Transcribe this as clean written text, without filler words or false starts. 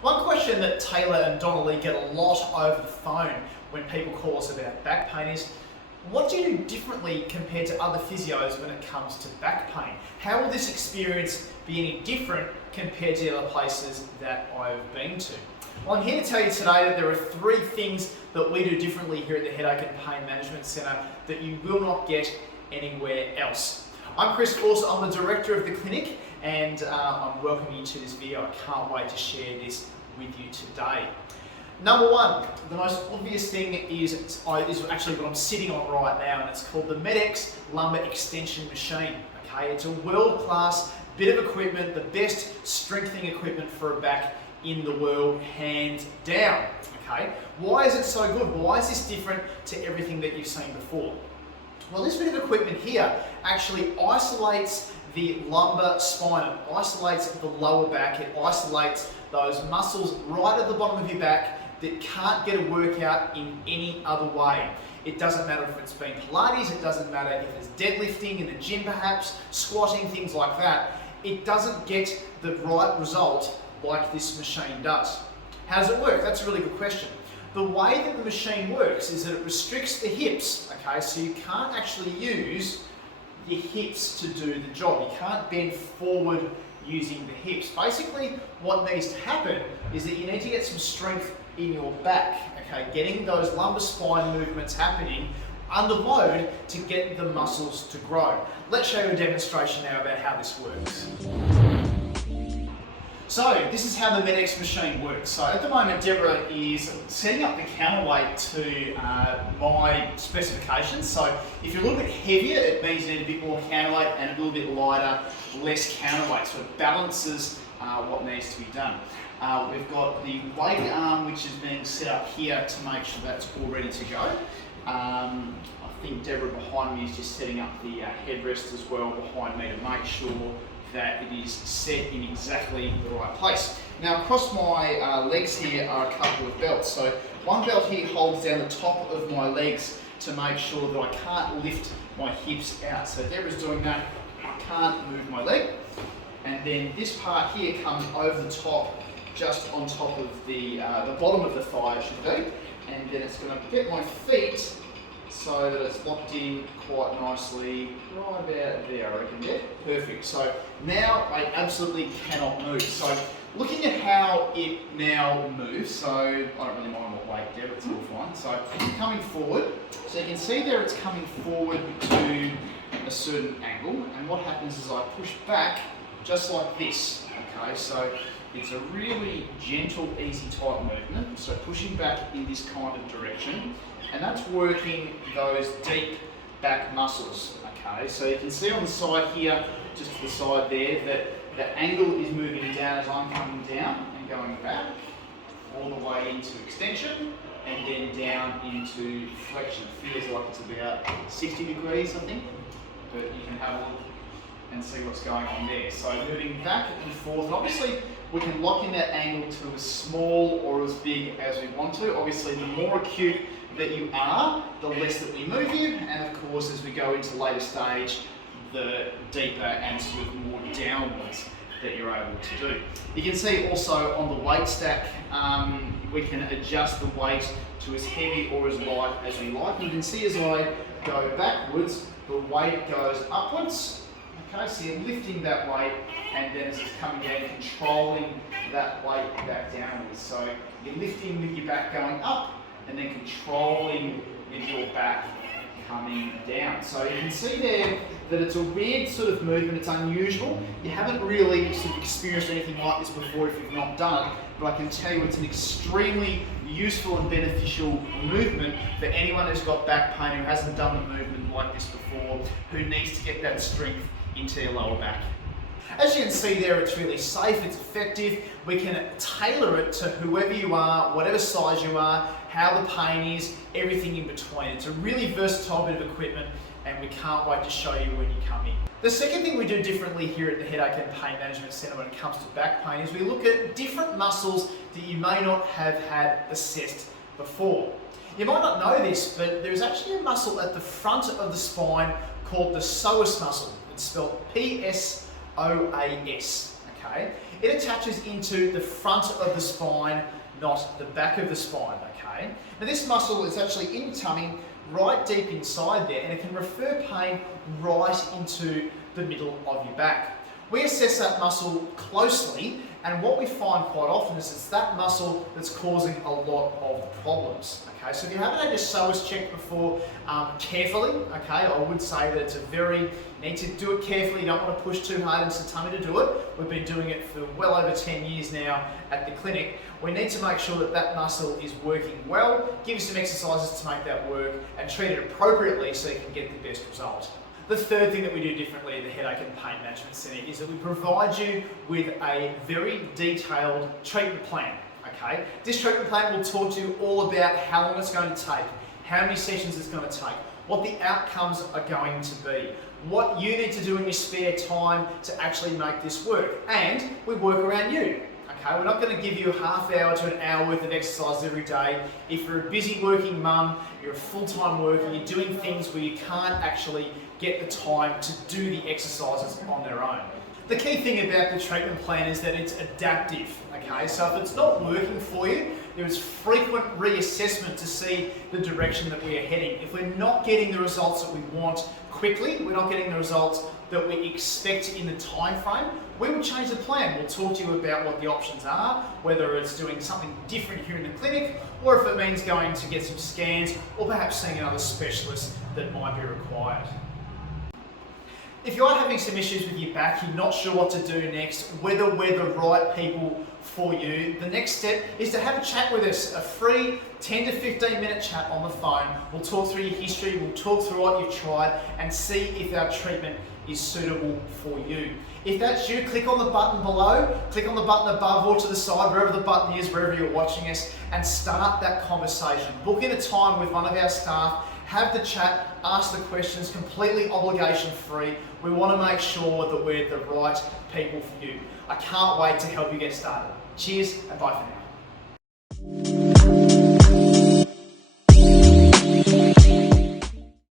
One question that Taylor and Donnelly get a lot over the phone when people call us about back pain is, what do you do differently compared to other physios when it comes to back pain? How will this experience be any different compared to the other places that I've been to? Well, I'm here to tell you today that there are 3 things that we do differently here at the Headache and Pain Management Centre that you will not get anywhere else. I'm Chris Corser, I'm the director of the clinic, and I'm welcoming you to this video. I can't wait to share this with you today. Number 1, the most obvious thing is actually what I'm sitting on right now, and it's called the Med-X Lumbar Extension Machine. Okay, it's a world-class bit of equipment, the best strengthening equipment for a back in the world, hands down. Okay, why is it so good? Why is this different to everything that you've seen before? Well, this bit of equipment here actually isolates the lumbar spine, it isolates the lower back, it isolates those muscles right at the bottom of your back that can't get a workout in any other way. It doesn't matter if it's been Pilates, it doesn't matter if it's deadlifting in the gym perhaps, squatting, things like that. It doesn't get the right result like this machine does. How does it work? That's a really good question. The way that the machine works is that it restricts the hips, okay, so you can't actually use your hips to do the job. You can't bend forward using the hips. Basically, what needs to happen is that you need to get some strength in your back, okay, getting those lumbar spine movements happening under load to get the muscles to grow. Let's show you a demonstration now about how this works. So this is how the Med-X machine works. So at the moment, Deborah is setting up the counterweight to my specifications. So if you're a little bit heavier, it means you need a bit more counterweight, and a little bit lighter, less counterweight. So it balances what needs to be done. We've got the weight arm, which is being set up here to make sure that's all ready to go. I think Deborah behind me is just setting up the headrest as well behind me to make sure that it is set in exactly the right place. Now across my legs here are a couple of belts. So one belt here holds down the top of my legs to make sure that I can't lift my hips out. So Deborah's doing that, I can't move my leg. And then this part here comes over the top, just on top of the bottom of the thigh, it should be. And then it's going to get my feet so that it's locked in quite nicely right about there, I reckon. Yeah, perfect. So now I absolutely cannot move. So looking at how it now moves, so I don't really mind what weight there, it's all fine. So coming forward, so you can see there it's coming forward to a certain angle, and what happens is I push back just like this. Okay, so it's a really gentle, easy type movement. So pushing back in this kind of direction, and that's working those deep back muscles. Okay, so you can see on the side here, just to the side there, that the angle is moving down as I'm coming down and going back, all the way into extension, and then down into flexion. It feels like it's about 60 degrees, I think, but you can have a look and see what's going on there. So moving back and forth, and obviously we can lock in that angle to as small or as big as we want to. Obviously the more acute that you are, the less that we move you, and of course as we go into later stage, the deeper and sort of more downwards that you're able to do. You can see also on the weight stack, we can adjust the weight to as heavy or as light as we like. You can see as I go backwards, the weight goes upwards. Okay, so you're lifting that weight, and then as it's coming down, controlling that weight back downwards. So you're lifting with your back going up, and then controlling with your back coming down. So you can see there that it's a weird sort of movement, it's unusual. You haven't really sort of experienced anything like this before if you've not done it, but I can tell you it's an extremely useful and beneficial movement for anyone who's got back pain, who hasn't done a movement like this before, who needs to get that strength into their lower back. As you can see there, it's really safe, it's effective. We can tailor it to whoever you are, whatever size you are, how the pain is, everything in between. It's a really versatile bit of equipment, and we can't wait to show you when you come in. The second thing we do differently here at the Headache and Pain Management Centre when it comes to back pain is we look at different muscles that you may not have had assessed before. You might not know this, but there's actually a muscle at the front of the spine called the psoas muscle. It's spelled P-S-O-A-S, okay? it attaches into the front of the spine, not the back of the spine, okay? Now this muscle is actually in your tummy, right deep inside there, and it can refer pain right into the middle of your back. We assess that muscle closely, and what we find quite often is it's that muscle that's causing a lot of the problems. Okay, so if you haven't had your psoas checked before, carefully, okay, I would say that it's you need to do it carefully. You don't want to push too hard into the tummy to do it. We've been doing it for well over 10 years now at the clinic. We need to make sure that that muscle is working well, give you some exercises to make that work, and treat it appropriately so you can get the best result. The third thing that we do differently at the Headache and Pain Management Centre is that we provide you with a very detailed treatment plan. Okay? This treatment plan will talk to you all about how long it's going to take, how many sessions it's going to take, what the outcomes are going to be, what you need to do in your spare time to actually make this work, and we work around you. Okay, we're not going to give you a half hour to an hour worth of exercise every day. If you're a busy working mum, you're a full-time worker, you're doing things where you can't actually get the time to do the exercises on their own. The key thing about the treatment plan is that it's adaptive, okay? So if it's not working for you, there is frequent reassessment to see the direction that we are heading. If we're not getting the results that we want quickly, we're not getting the results that we expect in the time frame, we will change the plan. We'll talk to you about what the options are, whether it's doing something different here in the clinic, or if it means going to get some scans, or perhaps seeing another specialist that might be required. If you are having some issues with your back, you're not sure what to do next, whether we're the right people for you, the next step is to have a chat with us, a free 10 to 15 minute chat on the phone. We'll talk through your history, we'll talk through what you've tried, and see if our treatment is suitable for you. If that's you, click on the button below, click on the button above or to the side, wherever the button is, wherever you're watching us, and start that conversation. Book in a time with one of our staff, have the chat, ask the questions, completely obligation free. We want to make sure that we're the right people for you. I can't wait to help you get started. Cheers and bye for now.